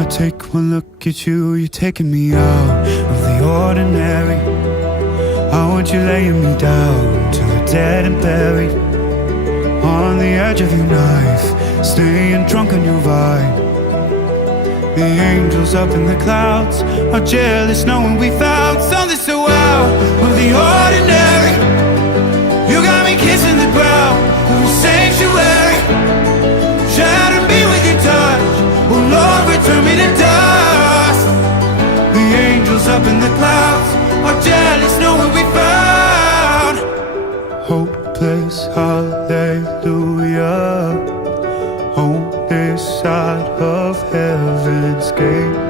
I take one look at you, you're taking me out of the ordinary. I want you laying me down till we're dead and buried, on the edge of your knife, staying drunk on your vine. The angels up in the clouds are jealous knowing we found something so out of the ordinary. You got me kissing the ground of a sanctuary. Shatter me with your touch, oh Lord, return me to dust. The angels up in the clouds are jealous knowing we found hopeless hallelujah on this side of heaven's gate.